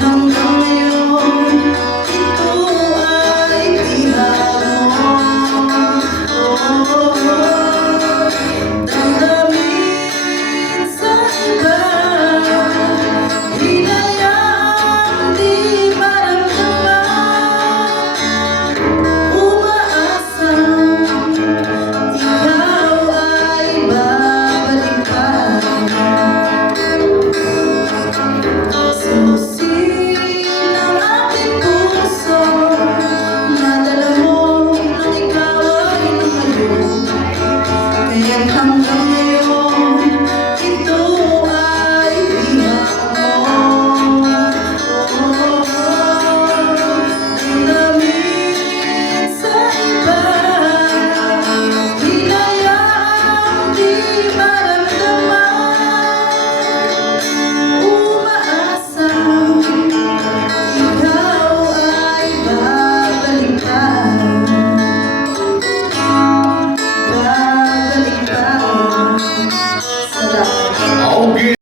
come